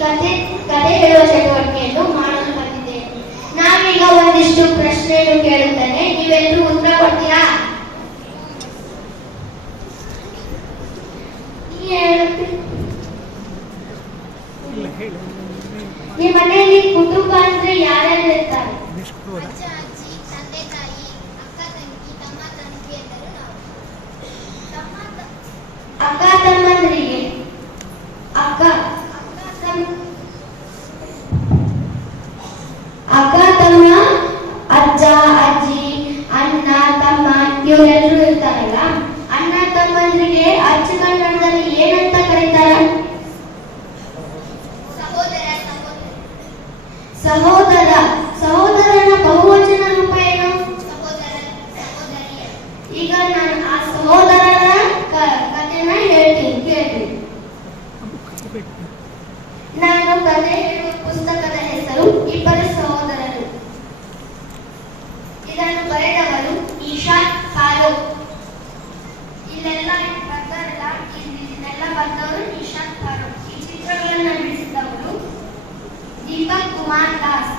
ಕತೆ ಕತೆ ಹೇಳುವ ಚಟುವಟಿಕೆಯನ್ನು ಮಾಡಲು ಬಂದಿದ್ದೇನೆ. ನಾವೀಗ ಒಂದಿಷ್ಟು ಕುಮಾರ್ ದಾಸ್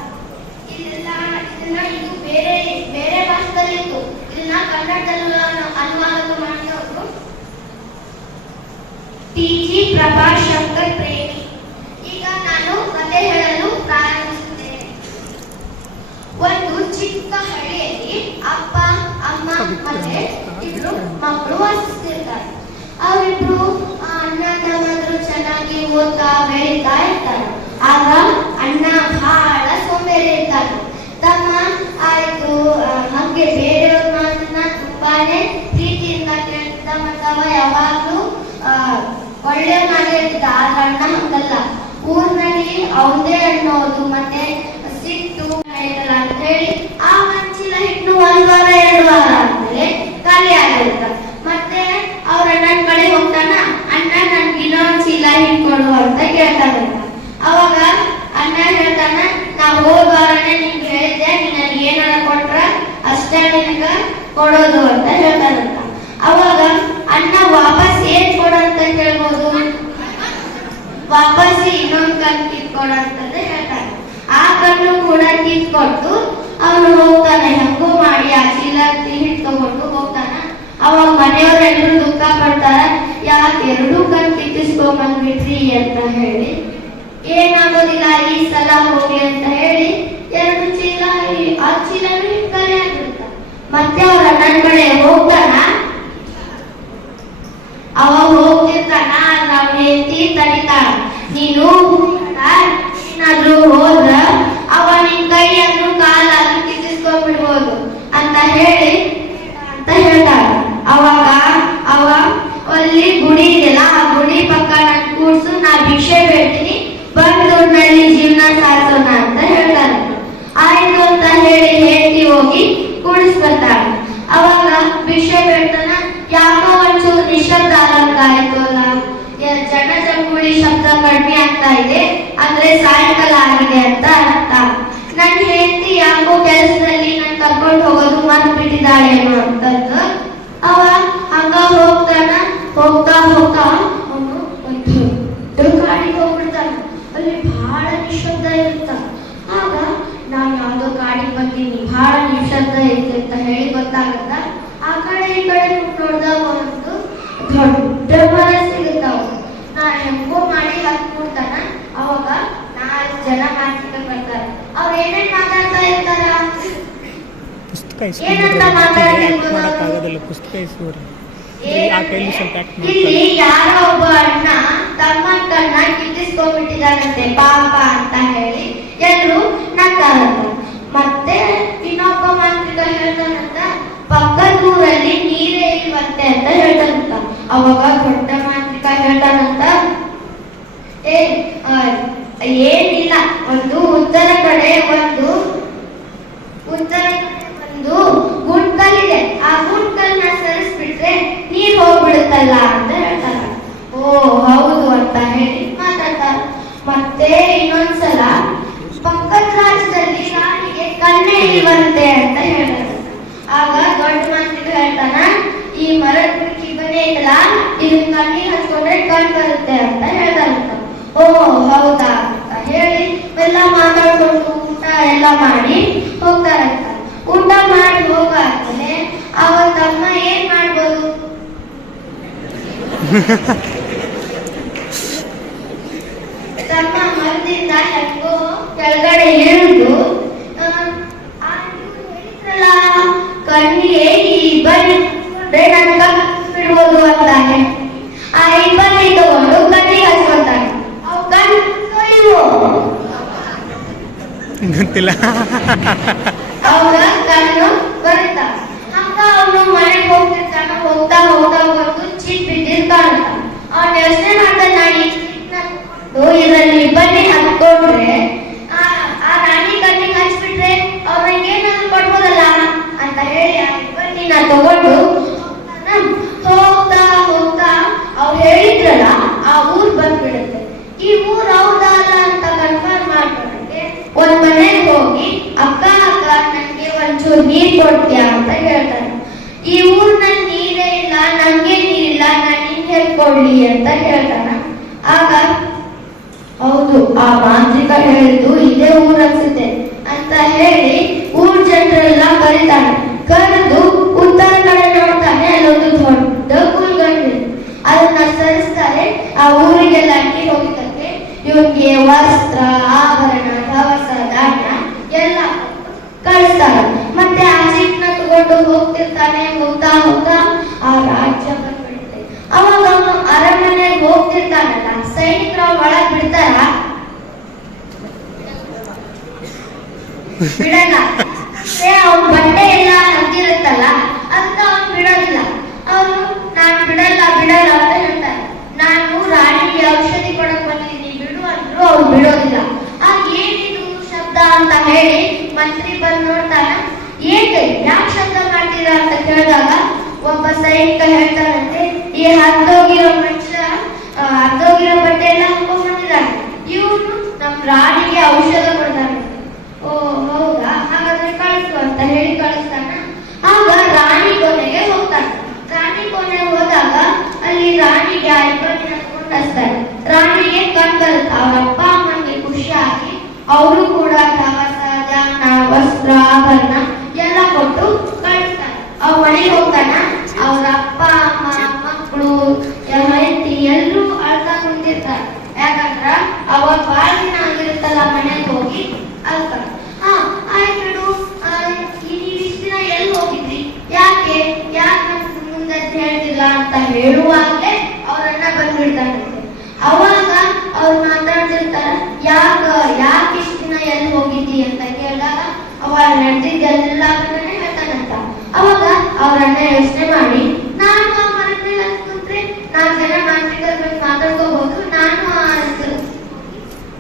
ಇದೆಲ್ಲ, ಇದನ್ನ ಇದು ಬೇರೆ ಬೇರೆ ಭಾಷೆದಲ್ಲಿತ್ತು. ಇದನ್ನ ಕನ್ನಡದಲ್ಲೂ ಅನುವಾದ ಮಾಡಿದವರು ಟಿ ಜಿ ಪ್ರಭಾ ಶಂಕರ್ ಪ್ರೇಮಿ. ಈಗ ನಾನು ಕತೆ ಹೇಳಲು ಒಳ್ಳೆಯವನಾಗೆ ಇರ್ತಿದ್ದ ಆದ್ರೆ ಅಣ್ಣ ಹಂಗಲ್ಲ. ಊರ್ನಲ್ಲಿ ಅವನದೇ ಅನ್ನೋದು ಮತ್ತೆ ಸಿಟ್ಟು ಅಂತ ಹೇಳಿ ಆ ಮಂಚಿನ ಹಿಟ್ಟು ಒಂದ್ವಾರ ವಾರ ಆದ್ಮೇಲೆ ಖಾಲಿ ಆಗಿರುತ್ತ ಮತ್ತೆ ಅವ್ರ ಅಣ್ಣನ ಕಡೆ ಹೋಗ್ತಾನ ಅಣ್ಣ ನನ್ಗೆ ಇನ್ನೊಂದ್ ಚೀಲ ಹಿಟ್ಕೊಡು ಅಂತ ಕೇಳ್ತಾನಂತ ಅವಾಗ ಅಣ್ಣ ಹೇಳ್ತಾನ ನಾ ಹೋದ ವಾರನೇ ನಿಂಗೆ ಹೇಳಿದ್ದೆ ನೀನ್ ನನಗೆ ಏನಾರ ಕೊಟ್ರ ಅಷ್ಟೇ ನಿನಗ ಕೊಡೋದು ಅಂತ ಹೇಳ್ತಾನಂತ ಅವಾಗ ಅಣ್ಣ ವಾಪಸ್ ಏನ್ ಕೊಡು ಅಂತ ಕೇಳ್ಬೋದು ವಾಪಸ್ ಇನ್ನೊಂದ್ ಕಣ್ ಕಿತ್ಕೊಡು ಅಂತಂದ್ರೆ ಹೇಳ್ತಾನೆ ಆ ಕಣ್ಣು ಕೂಡ ಕಿತ್ಕೊಟ್ಟು ಅವನು ಹೋಗ್ತಾನೆ. ಹೆಂಗೋ ಮಾಡಿ ಆ ಚೀಲ ತಗೊಂಡು ಹೋಗ್ತಾನ. ಅವಾಗ ಮನೆಯವರೆಲ್ಲರೂ ದುಃಖ ಪಡ್ತಾರ. ಯಾಕೆ ಎರಡೂ ಕಣ್ ಕಿತ್ತಿಸ್ಕೊಂಡ್ ಬಂದ್ಬಿಟ್ರಿ ಅಂತ ಹೇಳಿ. ಏನಾಗೋದಿಲ್ಲ, ಈ ಸಲ ಹೋಗಿ ಅಂತ ಹೇಳಿ ಎರಡು ಚೀಲ ಆ ಚೀಲ ಖಾಲಿ ಆಗಿರುತ್ತೆ ಮತ್ತೆ ಅವ್ರ ನನ್ನ ಕಡೆ ಹೋಗ್ತಾನ? ಅವ ಹೋಗ್ತಿರ್ತಾನ. ನಾವ್ ಹೆಂಡತಿ ತಡಿತಾಳ ನೀನು ಏನಾದ್ರೂ ಹೋದ್ರ ಅವ ನಿನ್ ಕೈಯಾದ್ರೂ ಕಾಲಾದ್ರೂ ಕಿತ್ತಿಸ್ಕೊಂಡ್ಬಿಡ್ಬೋದು ಅಂತ ಹೇಳಿ ಅಂತ ಹೇಳ್ತಾಳ ಅವಾಗ ಅವ ಅಲ್ಲಿ ಗುಡಿ ಇದೆಯಲ್ಲ ಆ ಗುಡಿ ಪಕ್ಕ ನನ್ ಕೂಡ್ಸು ನಾ ಭಿಕ್ಷೆ ಬೇಡ್ತೀನಿ ಬಂದ್ ದುಡ್ಡಿನಲ್ಲಿ ಜೀವನ ಸಾಧಿಸೋಣ ಅಂತ ಹೇಳ್ತಾನೆ ಆಯ್ತು ಅಂತ ಹೇಳಿ ಹೆಂಡತಿ ಹೋಗಿ ಕೂಡಿಸ್ಕೊತಾಳ ಅವಾಗ ಭಿಕ್ಷೆ ಬೇಡ್ತಾನ ಯಾಕೋ ಒಂಚೂರು ನಿಶಬ್ದ ಆದಂಗ ಆಯ್ತು ಅಲ್ಲ ಯ- ಜನ ಜಂಗುಳಿ ಶಬ್ದ ಕಡಿಮೆ ಆಗ್ತಾ ಇದೆ ಅಂದ್ರೆ ಸಾಯಂಕಾಲ ಆಗಿದೆ ಅಂತ ಅರ್ಥ ನನ್ ಹೆಂಡತಿ ಯಾಕೋ ಕೆಲಸದಲ್ಲಿ ನನ್ ಮರ್ತ್ ಬಿಟ್ಟಿದ್ದಾಳೇನೋ ಅಂತಂದು ಅವ ಹಂಗ ಹೋಗ್ತಾನ, ಹೋಗ್ತಾ ಹೋಗ್ತಾ ಅವನು ಒಂದು ದೊಡ್ಡ ಕಾಡಿಗೆ ಹೋಗ್ಬಿಡ್ತಾನ. ಅಲ್ಲಿ ಬಹಳ ನಿಶಬ್ದ ಇರುತ್ತ. ಆಗ ನಾನು ಯಾವ್ದೋ ಕಾಡಿಗೆ ಬಂದೀನಿ ಬಹಳ ನಿಶಬ್ದ ಐತೆ ಅಂತ ಹೇಳಿ ಗೊತ್ತಾಗತ್ತ ಆ ಕಡೆ ಈ ಕಡೆ ನೋಡ್ದಾಗ ಒಂದು ದೊಡ್ಡ ಮರ ಸಿಗುತ್ತಾವ ನಾ ಹೆಂಗೋ ಮಾಡಿ ಹತ್ ನೋಡ್ತಾನ ಅವಾಗ ನಾಲ್ಕು ಜನ ಮಾತಿಗೆ ಬರ್ತಾರೆ ಅವ್ರು ಏನೇನ್ ಮಾತಾಡ್ತಾ ಇರ್ತಾರ ಪುಸ್ತಕ? ಮಾಡೋಕ್ಕಾಗೋದಿಲ್ಲ? ಪುಸ್ತಕ ಇಸ್ಕೋರಿ. ಆ ಕೈಲಿ ಸ್ವಲ್ಪ ಆಕ್ಟ್ ಇಲ್ಲಿ ಯಾರೋ ಒಬ್ಬ ಅಣ್ಣ ತಮ್ಮ ಕಣ್ಣ ಕಿತ್ತಿಸ್ಕೊಂಡ್ಬಿಟ್ಟಿದಾನಂತೆ ಪಾಪ ಅಂತ ಹೇಳಿ ಎಲ್ಲರೂ ನಗ್ತಾರಂತ ಮತ್ತೆ ಇನ್ನೊಬ್ಬ ಮಾಂತ್ರಿಕ ಹೇಳ್ತಾನಂತ ಪಕ್ಕದ ಊರಲ್ಲಿ ನೀರೇ ಇಲ್ವಂತೆ ಅಂತ ಹೇಳ್ತಾನಂತ. ಅವಾಗ ದೊಡ್ಡ ಮಾಂತ್ರಿಕ ಹೇಳ್ತಾನಂತ ಏ ಆ, ಏನಿಲ್ಲ ಒಂದು ಉತ್ತರ ಕಡೆ ಒಂದು ಉತ್ತರ ಕಡೆ ಒಂದು ಗುಂಡ್ಕಲ್ಲಿದೆ ಆ ಗುಂಡ್ಕಲ್ನ ಸರಿಸ್ಬಿಟ್ರೆ ನೀರ್ ಹೋಗ್ಬಿಡುತ್ತಲ್ಲ ಅಂತ ಹೇಳ್ತಾರ ಓ ಹೌದು ಅಂತ ಹೇಳಿ ಮಾತಾಡ್ತಾರ ಮತ್ತೆ ಇನ್ನೊಂದ್ಸಲ ಪಕ್ಕದ ರಾಜ್ಯದಲ್ಲಿ ರಾಣಿಗೆ ಕಣ್ಣೇ ಇಲ್ವಂತೆ ಅಂತ ಹೇಳ್ತಾರೆ ಆಗ ದೊಡ್ಡ ಮಂತ್ರಿಗಳು ಹೇಳ್ತಾನ, ಈ ಮರದ ಕಿಬ್ಬನೆ ಐತಲ್ಲ ಇದನ್ನ ಕಣ್ಣಿಗೆ ಹಚ್ಕೊಂಡ್ರೆ ಕಣ್ ಬರುತ್ತೆ ಅಂತ ಹೇಳ್ತಾರಂತ ಓ, ಹೌದಾ ಹೇಳಿ ಎಲ್ಲ ಮಾತಾಡ್ಕೊಂಡು ಊಟ ಎಲ್ಲ ಮಾಡಿ ಹೋಗ್ತಾರಂತ. ಊಟ ಮಾಡಿ ಹೋಗಾದ್ಮೇಲೆ ಅವ ತಮ್ಮ ಏನ್ ಮಾಡ್ಬೋದು? ತಮ್ಮ ಮರದಿಂದ ಹೆಂಗೋ ಕೆಳಗಡೆ ಇಳಿದು ಆ, ಆ ಇವ್ರು ಹೇಳಿದ್ರಲ್ಲ ಕಣ್ಣಿಗೆ ಈ ಇಬ್ಬನಿ ನನ್ಗ ಬಿಡ್ಬೋದು ಅಂತಾನೆ ಆ ಇಬ್ಬನಿ ತಗೊಂಡು ಕಣ್ಣಿಗೆ ಹಚ್ಕೊಂತಾನೆ ಅವ್ ಕಣ್ಣು ಇವು ಗೊತ್ತಿಲ್ಲ ಅವಾಗ ಕಣ್ಣು ಬರುತ್ತ ಹಂಗ ಅವನು ಮನೆಗೆ ಹೋಗ್ತಿರ್ತಾನ ಹೋಗ್ತಾ ಹೋಗ್ತಾ ಬಂದು ಚಿಟ್ ಬಿದ್ದಿರ್ತಾನ ಅವ್ನ ಯೋಚನೆ ಮಾಡ್ತಾನ ಈ ಇದರಲ್ಲಿ ಇಬ್ಬನಿ ಹತ್ಕೊಂಡ್ರೆ ಆ ಆ ರಾಣಿ ಕಣ್ಣಿಗೆ ಹಚ್ಬಿಟ್ರೆ ಅವ್ರಿಗೆ ಏನಾದ್ರು ಕೊಡ್ಬೋದಲ್ಲ ಅಂತ ಹೇಳಿ ಆ ಇಬ್ಬನಿನ ತಗೊಂಡು ಹೋಗ್ತಾನ. ಹೋಗ್ತಾ ಹೋಗ್ತಾ ಅವ್ರು ಹೇಳಿದ್ರಲ್ಲ ಆ ಊರ್ ಬಂದ್ಬಿಡುತ್ತೆ ಈ ಊರ್ ಹೌದಲ್ಲ ಅಂತ ಕನ್ಫರ್ಮ್ ಮಾಡ್ಕೊಳಕ್ಕೆ ಒಂದ್ ಮನೆಗೆ ಹೋಗಿ ಅಕ್ಕ ಅಕ್ಕ ನನ್ಗೆ ಒಂಚೂರು ನೀರ್ ಕೊಡ್ತೀಯಾ ಅಂತ ಹೇಳ್ತಾನೆ ಈ ಊರ್ನಲ್ಲಿ ನೀರೇ ಇಲ್ಲ ನನ್ಗೆ ನೀರಿಲ್ಲ ನಾನು ಕೊಡ್ಲಿ ಅಂತ ಹೇಳ್ತಾನ. ಆಗ ಹೌದು, ಆ ಮಾಂತ್ರಿಕ ಹೇಳಿದ್ದು ಇದೇ ಊರ್ ಅನ್ಸುತ್ತೆ ಅಂತ ಹೇಳಿ ಊರ್ ಜನರೆಲ್ಲ ಕರೀತಾನೆ. ಕರೆದು ಉತ್ತರ ಕಡೆ ನೋಡ್ತಾನೆ ಅಲ್ಲೊಂದು ದೊಡ್ಡ ಕುಲ್ಗಂಡು. ಅದನ್ನ ಸರಿಸ್ತಾರೆ, ಆ ಊರಿಗೆಲ್ಲ ಅಕ್ಕಿ ಹೋಗಿದ್ದಕ್ಕೆ ಇವನ್ಗೆ ವಸ್ತ್ರ, ಆಭರಣ ದವಸ ಧಾನ್ಯ ಎಲ್ಲ ಕಳಿಸ್ತಾರೆ ಮತ್ತೆ ಆ ಚಿಟ್ನ ತಗೊಂಡು ಹೋಗ್ತಿರ್ತಾನೆ, ಹೋಗ್ತಾ ಹೋಗ್ತಾ ಆ ರಾಜ್ಯ ಬಂದ್ಬಿಡುತ್ತೆ. ಅವಾಗ ಅರಮನೆಗೆ ಹೋಗ್ತಿರ್ತಾನಲ್ಲ ಸೈನಿಕರ ಒಳಗ್ ಬಿಡ್ತಾರ? ಬಿಡಲ್ಲ. ಅವ್ನ ಬಟ್ಟೆ ಎಲ್ಲ ಹಂಗಿರುತ್ತಲ್ಲ ಅಂತ ಅವ್ನು ಬಿಡೋದಿಲ್ಲ. ಅವನು, ನಾನು ಬಿಡಲ್ಲ ಬಿಡಲ್ಲ ಅಂತ ಹೇಳ್ತಾರೆ ನಾನು ರಾಣಿಗೆ ಔಷಧಿ ಕೊಡಕ್ ಬಂದಿದ್ದೀನಿ, ಬಿಡು ಅಂದ್ರು ಅವ್ನು ಬಿಡೋದಿಲ್ಲ. ಆಗ ಏನಿದು ಶಬ್ದ ಅಂತ ಹೇಳಿ ಮಂತ್ರಿ ಬಂದು ನೋಡ್ತಾನ. ಏಕೆ, ಯಾಕೆ ಶಬ್ದ ಮಾಡ್ತೀರಾ? ಅಂತ ಕೇಳಿದಾಗ, ಒಬ್ಬ ಸೈನಿಕ ಹೇಳ್ತಾನಂತೆ ಈ ಹತ್ತೋಗಿರೋ ಮನುಷ್ಯ ಆ, ಹತ್ತೋಗಿರೋ ಬಟ್ಟೆ ಎಲ್ಲ ಹಾಕೊಂಡ್ ಬಂದಿದ್ದಾನೆ. ಇವನು ನಮ್ ರಾಣಿಗೆ ಔಷಧ ಕೊಡ್ತಾನೆ ಓ ಹೌದಾ ಹಾಗಾದ್ರೆ ಕಳಿಸು ಅಂತ ಹೇಳಿ ಕಳಿಸ್ತಾನ ಆಗ ರಾಣಿ ಕೊನೆಗೆ ಹೋಗ್ತಾನೆ ರಾಣಿ ಕೊನೆಗೆ ಹೋದಾಗ ಅಲ್ಲಿ ರಾಣಿಗೆ ಆ ಇಬ್ಬರನ್ನ ಕುಂಡಿಸ್ತಾರೆ ರಾಣಿಗೆ ಕಣ್ ಬರುತ್ತೆ ಅವ್ರ ಅಪ್ಪ ಅಮ್ಮನಿಗೆ ಖುಷಿ ಆಗಿ ಅವರು ಕೂಡ ದವಸ ಧಾನ್ಯ ವಸ್ತ್ರ ಆಭರಣ ಎಲ್ಲ ಕೊಟ್ಟು ಕಳಿಸ್ತಾರೆ ಅವ್ರ ಮನೆಗೆ ಹೋಗ್ತಾನ ಅವ್ರ ಅಪ್ಪ ಅಮ್ಮ ಮಕ್ಕಳು ಹೆಂಡತಿ ಎಲ್ಲರೂ ಅಳ್ತಾ ಕುಂತಿರ್ತಾರೆ ಯಾಕಂದ್ರ ಅವಾಗ ಬಾಳ ದಿನ ಆಗಿರುತ್ತಲ್ಲ ಮನೆಗೆ ಹೋಗಿ ಅಳ್ತಾರೆ ಹಾ ಆಯ್ತು ಬಿಡು ಆ, ಈ ನೀವು ಇಷ್ಟು ದಿನ ಎಲ್ಲಿ ಹೋಗಿದ್ರಿ ಯಾಕೆ ಯಾಕೆ ನಮ್ಗೆ ಮುಂದೆ ಅಂತ ಹೇಳ್ತಿಲ್ಲ ಅಂತ ಹೇಳುವಾಗಲೇ ಬಂದ್ಬಿಡ್ತಾರಂತೆ ಅವಾಗ ಅವ್ರು ಮಾತಾಡ್ತಿರ್ತಾರ, ಯಾಕ, ಯಾಕೆ ಇಷ್ಟು ದಿನ ಎಲ್ಲಿ ಹೋಗಿದ್ದಿ ಅಂತ ಕೇಳಿದಾಗ ಅವ ನಡೆದಿದ್ದೆಲ್ಲ ಹೇಳ್ತಾನಂತ. ಅವಾಗ ಅವ್ರನ್ನ ಯೋಚನೆ ಮಾಡಿ, ನಾನು ಆ ಮರದ ಮೇಲೆ ನಾನ್ ನಾಲ್ಕು ಜನ ಮಾಂತ್ರಿಕರ ಬಗ್ಗೆ ಮಾತಾಡ್ಕೋಬಹುದು, ನಾನು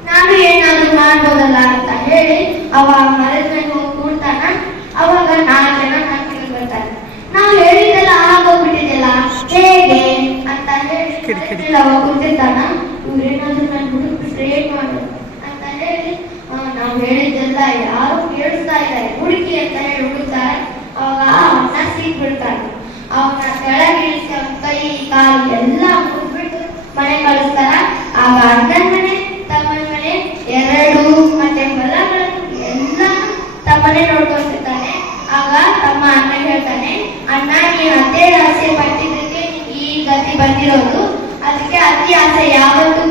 ನಾನು ಏನಾದ್ರು ಮಾಡ್ಬೋದಲ್ಲ ಅಂತ ಹೇಳಿ ಅವ ಮರದ ಮೇಲೆ ಹೋಗಿ ಕೂಡ್ತಾನ. ಅವಾಗ ನಾಲ್ಕು ಮೇಲೆ ಅವ ಕೂತಿರ್ತಾನ ಇವ್ರೇನಾದ್ರು ನನ್ನ ಹುಡುಗ ಸ್ಟ್ರೇಟ್ ಮಾಡು. ಅಂತ ಹೇಳಿ ನಾವು ಹೇಳಿದ್ದೆಲ್ಲ ಯಾರು ಕೇಳಿಸ್ತಾ ಇಲ್ಲ. ಹುಡುಕಿ ಅಂತ ಹೇಳಿ ಹುಡುಕ್ತಾರೆ. ಅವಾಗ ಅವನ್ನ ಸಿಕ್ಬಿಡ್ತಾನೆ ಅವನ ಕೆಳಗಿಳಿಸಿ ಅವನ ಕೈ, ಕಾಲು ಎಲ್ಲ ಮುಗ್ಬಿಟ್ಟು ಮನೆ ಕಳಿಸ್ತಾರ ಆಗ ಅಣ್ಣನ ಮನೆ, ತಮ್ಮನ ಮನೆ, ಎರಡು ಮತ್ತೆ ಹೊಲಗಳನ್ನು ಎಲ್ಲ ತಮ್ಮನೇ ನೋಡ್ಕೊಂತಿರ್ತಾನೆ ಆಗ ತಮ್ಮ ಅಣ್ಣ ಹೇಳ್ತಾನೆ, ಅಣ್ಣ, ನೀನು ಅದೇ ಆಸೆ ಪಟ್ಟಿದ್ದಕ್ಕೆ ಈ ಗತಿ ಬಂದಿರೋದು. ಅದಕ್ಕೆ ಅತಿ ಆಸೆ ಯಾವತ್ತೂ ಪಡ್ಬಾರ್ದು